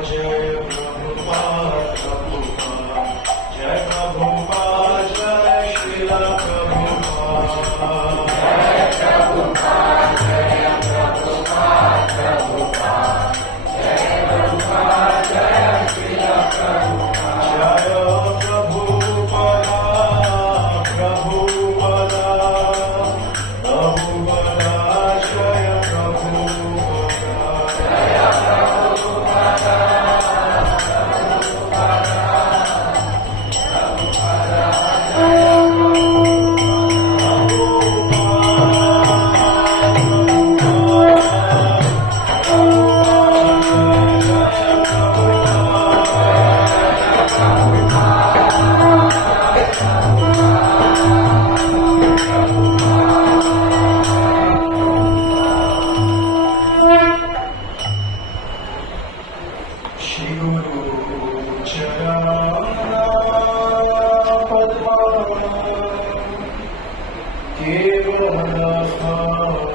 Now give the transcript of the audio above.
जय प्रभुपाद प्रभुपाद जय प्रभुपाद जय श्रील प्रभुपाद जय प्रभुपाद जय प्रभुपाद प्रभुपाद जय प्रभुपाद जय श्रील प्रभुपाद जय प्रभुपाद प्रभुपाद प्रभुपाद जय प्रभुपाद जय Kevala